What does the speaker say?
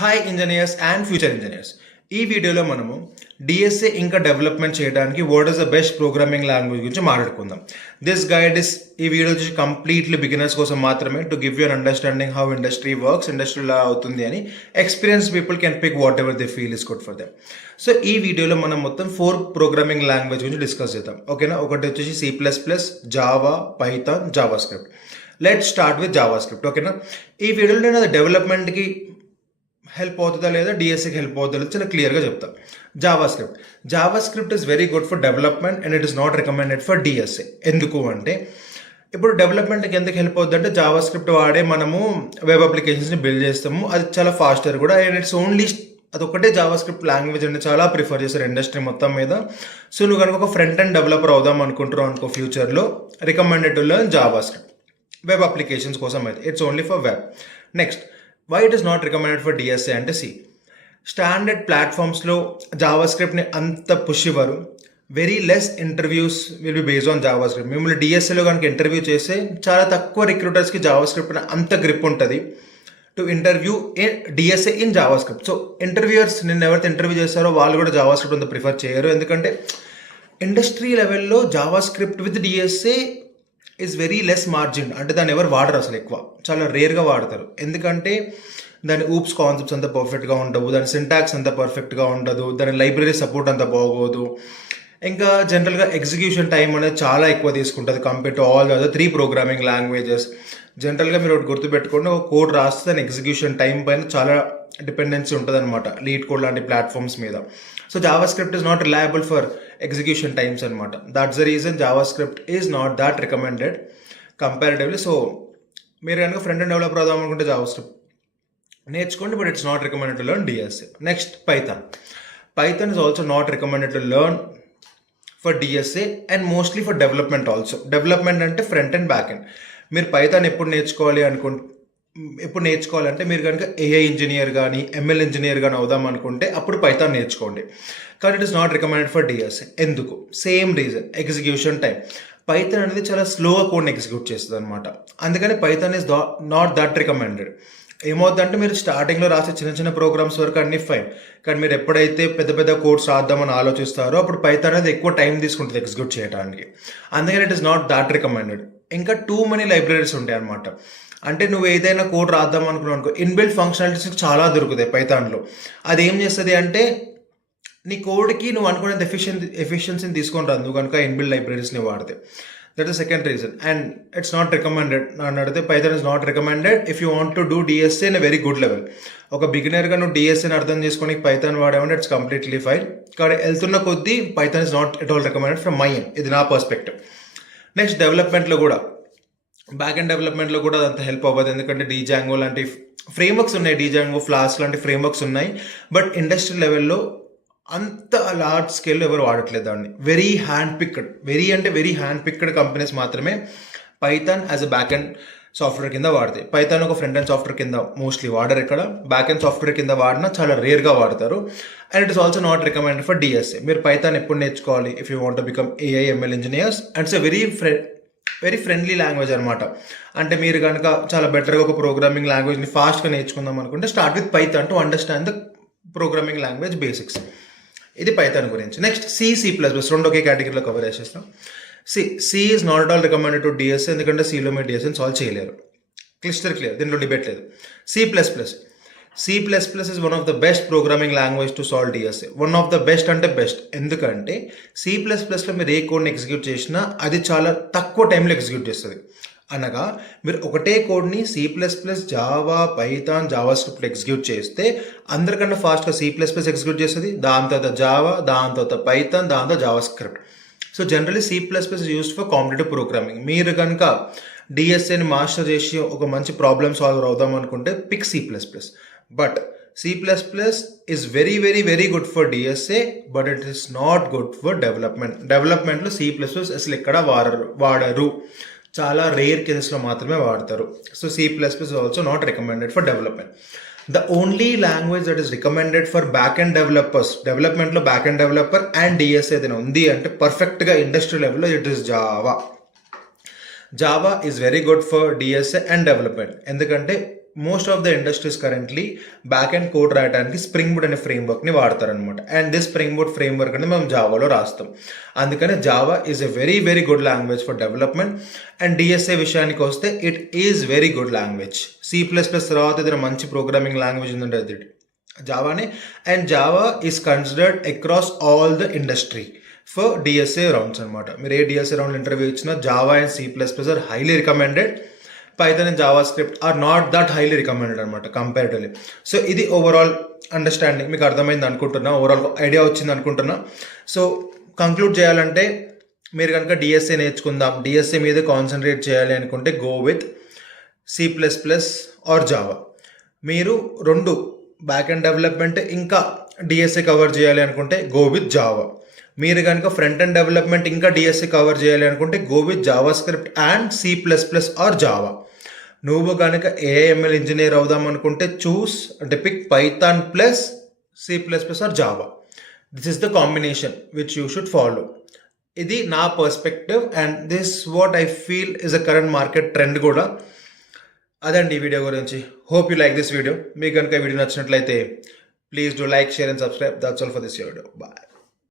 Hi engineers and future engineers. ఈ వీడియోలో మనము డిఎస్ఏ ఇంకా డెవలప్మెంట్ చేయడానికి what is the best programming language గురించి మాట్లాడుకుందాం. దిస్ గైడ్ ఇస్ ఈ వీడియో వచ్చి కంప్లీట్లీ బిగినర్స్ కోసం మాత్రమే, to give you an understanding how industry works, industry ఎలా అవుతుంది అని. Experience people can pick whatever they feel is good for them. So ఈ వీడియోలో మనం మొత్తం 4 ప్రోగ్రామింగ్ లాంగ్వేజ్ గురించి డిస్కస్ చేద్దాం, ఓకేనా? ఒకటి వచ్చేసి C++, Java, Python, Java script. Let start with Java script, ఓకేనా? ఈ వీడియోలో నేను అది డెవలప్మెంట్కి హెల్ప్ అవుతుందా లేదా, డిఎస్సికి హెల్ప్ అవుతుందా లేదా చాలా క్లియర్గా చెప్తాం. Java script is very good for development and it is not recommended for DSA. ఎందుకు అంటే ఇప్పుడు డెవలప్మెంట్కి ఎందుకు హెల్ప్ అవుతుంది అంటే, జావా స్క్రిప్ట్ వాడే మనము వెబ్ అప్లికేషన్స్ని బిల్డ్ చేస్తాము. అది చాలా ఫాస్టర్ కూడా, అండ్ ఇట్స్ ఓన్లీ అదొకటే జావా స్క్రిప్ట్ లాంగ్వేజ్ అంటే చాలా ప్రిఫర్ చేస్తారు ఇండస్ట్రీ మొత్తం మీద. సో నువ్వు కనుక ఒక ఫ్రంట్ అండ్ డెవలపర్ అవుదాం అనుకుంటున్నావు అనుకో ఫ్యూచర్లో, recommended to learn JavaScript web applications కోసం అయితే. It's only for web. Next, why it is not recommended for DSA అంటే, స్టాండర్డ్ ప్లాట్ఫామ్స్లో జావా స్క్రిప్ట్ని అంత పుష్ ఇవ్వరు. Very less interviews will be based on JavaScript. మిమ్మల్ని డిఎస్ఏలో కనుక ఇంటర్వ్యూ చేస్తే చాలా తక్కువ రిక్రూటర్స్కి జావా స్క్రిప్ట్ అంత గ్రిప్ ఉంటుంది to interview in DSA in JavaScript. So interviewers నిన్న ఎవరైతే ఇంటర్వ్యూ చేస్తారో వాళ్ళు కూడా జావా స్క్రిప్ట్ అంత ప్రిఫర్ చేయరు, ఎందుకంటే ఇండస్ట్రీ లెవెల్లో Java script with DSA is very less margin. అంటే దాన్ని ఎవరు వాడరు, అసలు ఎక్కువ చాలా రేర్గా వాడతారు. ఎందుకంటే దాని ఊప్స్ కాన్సెప్ట్స్ అంత పర్ఫెక్ట్గా ఉండవు, దాని సింటాక్స్ అంత పర్ఫెక్ట్గా ఉండదు, దాని లైబ్రరీ సపోర్ట్ అంత బాగోదు. ఇంకా జనరల్గా ఎగ్జిక్యూషన్ టైం అనేది చాలా ఎక్కువ తీసుకుంటుంది compare to all other 3 programming languages. జనరల్గా మీరు ఒకటి గుర్తుపెట్టుకోండి, ఒక కోడ్ రాస్తే దాని ఎగ్జిక్యూషన్ టైం పైన చాలా డిపెండెన్సీ ఉంటుంది అనమాట, లీడ్ కోడ్ లాంటి ప్లాట్ఫామ్స్ మీద. So JavaScript is not reliable for execution times అనమాట. That's the reason JavaScript is not that recommended comparatively. So మీరు కనుక ఫ్రంట్ అండ్ డెవలపర్ అవుదాం అనుకుంటే జావా స్క్రిప్ట్ నేర్చుకోండి, but it's not recommended to learn DSA. Next, Python is also not recommended to learn for DSA and mostly for development also. Development అంటే front end back end. మీరు Python ఎప్పుడు నేర్చుకోవాలంటే మీరు కనుక AI engineer కానీ ML engineer కానీ అవుదాం అనుకుంటే అప్పుడు పైథాన్ నేర్చుకోండి. కానీ it is not recommended for DSA. ఎందుకు? Same reason, execution time. Python అనేది చాలా స్లోగా కోడ్ని ఎగ్జిక్యూట్ చేస్తుంది అనమాట. అందుకని Python is not that recommended. ఏమవుతుందంటే మీరు స్టార్టింగ్లో రాసే చిన్న చిన్న ప్రోగ్రామ్స్ వరకు అన్ని ఫైన్, కానీ మీరు ఎప్పుడైతే పెద్ద పెద్ద కోడ్స్ రాద్దామని ఆలోచిస్తారో అప్పుడు పైథాన్ అనేది ఎక్కువ టైం తీసుకుంటుంది ఎగ్జిక్యూట్ చేయడానికి. అందుకని it is not that recommended. ఇంకా టూ మెనీ లైబ్రరీస్ ఉంటాయి అనమాట. అంటే నువ్వు ఏదైనా కోడ్ రాద్దాం అనుకున్నావు అనుకో, ఇన్బిల్ట్ ఫంక్షనాలిటీస్ చాలా దొరుకుతాయి పైథాన్లో. అది ఏం చేస్తుంది అంటే నీ కోడ్కి నువ్వు అనుకునేది ఎఫిషియన్సీని తీసుకొని రాదు నువ్వు కనుక ఇన్బిల్ట్ లైబ్రరీస్ని వాడితే. That is second reason. And it's not recommended అని అడిగితే, Python is not recommended if you want to do DSA in a very good level. ఒక బిగినర్గా నువ్వు డిఎస్ఏని అర్థం చేసుకొని పైథాన్ వాడేమంటే ఇట్స్ కంప్లీట్లీ ఫైన్. కానీ వెళ్తున్న కొద్దీ Python is not at all recommended from my end. ఇది నా పర్స్పెక్టివ్. నెక్స్ట్, డెవలప్మెంట్లో కూడా, బ్యాక్ అండ్ డెవలప్మెంట్లో కూడా అదంత హెల్ప్ అవ్వదు, ఎందుకంటే డీజాంగో లాంటి ఫ్రేమ్వర్క్స్ ఉన్నాయి, డీజాంగో, ఫ్లాస్క్ లాంటి ఫ్రేమ్వర్క్స్ ఉన్నాయి. బట్ ఇండస్ట్రీ లెవెల్లో అంత లార్జ్ స్కేల్లో ఎవరు వాడట్లేదు దాన్ని. వెరీ హ్యాండ్ పిక్డ్ కంపెనీస్ మాత్రమే Python as a back and software కింద వాడతాయి. పైథాన్ ఒక ఫ్రంట్ అండ్ సాఫ్ట్వేర్ కింద మోస్ట్లీ వాడరు, ఇక్కడ బ్యాక్ అండ్ సాఫ్ట్వేర్ కింద వాడినా చాలా రేర్గా వాడతారు. And it is also not recommended for DSA. మీరు పైథాన్ ఎప్పుడు నేర్చుకోవాలి if you want to become AI ML engineers. And it's very friendly language అనమాట. అంటే మీరు కనుక చాలా బెటర్గా ఒక ప్రోగ్రామింగ్ లాంగ్వేజ్ని ఫాస్ట్గా నేర్చుకుందాం అనుకుంటే start with Python to understand the programming language basics. ఇది పైథాన్ గురించి. నెక్స్ట్, C++, రెండు ఒకే కేటగిరీలో కవర్ చేసేస్తాం. C is not at all recommended to DSA, ఎందుకంటే సిలో మీరు డిఎస్ఏని సాల్వ్ చేయలేరు. క్లియర్, దీంట్లో డిబేట్ లేదు. C++ is one of the best programming language to solve DSA. One of the best అంటే బెస్ట్. ఎందుకంటే C++లో మీరు ఏ కోడ్ని ఎగ్జిక్యూట్ చేసినా అది చాలా తక్కువ టైంలో ఎగ్జిక్యూట్ చేస్తుంది. అనగా మీరు ఒకటే కోడ్ని C++, Java, Python, Java script execute చేస్తే అందరికన్నా ఫాస్ట్గా C++ ఎగ్జిక్యూట్ చేస్తుంది, దాని తర్వాత జావా, దాని తర్వాత పైథాన్, దాని తర్వాత Java script. So generally C++ used for competitive programming. మీరు కనుక డిఎస్ఏని మాస్టర్ చేసి ఒక మంచి ప్రాబ్లమ్ సాల్వర్ అవుదాం అనుకుంటే pick C++. But C++ is very good for DSA, but it is not good for development. డెవలప్మెంట్లో C++ అసలు ఎక్కడ వాడరు, చాలా రేర్ కేసెస్లో మాత్రమే వాడతారు. So C++ is also not recommended for development. The only language that is recommended for back-end developers, డెవలప్మెంట్లో back-end developer and DSA ఏదైనా ఉంది అంటే పర్ఫెక్ట్గా ఇండస్ట్రీ లెవెల్లో, it is Java. Java is very good for DSA and development. ఎందుకంటే most of the industries currently back end code రాయడానికి Spring Boot అనే ఫ్రేమ్వర్క్ని వాడతారనమాట. And this Spring Boot framework అనేది మేము జావాలో రాస్తాం. అందుకని Java is a very very good language for development. And DSA విషయానికి వస్తే it is very good language. C++ తర్వాత ఏదైనా మంచి ప్రోగ్రామింగ్ లాంగ్వేజ్ ఉందంటే అది జావానే. And Java is considered across all the industry for DSA rounds అనమాట. మీరు ఏ డిఎస్ఏ రౌండ్ ఇంటర్వ్యూ ఇచ్చినా Java and C++ are highly recommended. Python and JavaScript are not that highly recommended అనమాట comparatively. సో ఇది ఓవరాల్ అండర్స్టాండింగ్ మీకు అర్థమైంది అనుకుంటున్నా, ఓవరాల్ ఐడియా వచ్చింది అనుకుంటున్నా. సో కంక్లూడ్ చేయాలంటే మీరు కనుక డిఎస్ఏ నేర్చుకుందాం, డిఎస్ఏ మీద కాన్సన్ట్రేట్ చేయాలి అనుకుంటే go with C++ or Java. మీరు రెండు బ్యాక్ అండ్ డెవలప్మెంట్ ఇంకా డిఎస్ఏ కవర్ చేయాలి అనుకుంటే గో విత్ జావా. మీరు కనుక ఫ్రంట్ అండ్ డెవలప్మెంట్ ఇంకా డిఎస్ఏ కవర్ చేయాలి అనుకుంటే go with JavaScript and C++ or Java. నువ్వు కనుక AIML ఇంజనీర్ అవుదాం అనుకుంటే pick Python plus C++ or Java. This is the combination which you should follow. ఇది నా perspective and this what I feel is a current market trend కూడా. అదండి ఈ video గురించి. Hope you like this video. మీకు కనుక video నచ్చినట్లయితే please do like, share and subscribe. That's all for this video. Bye.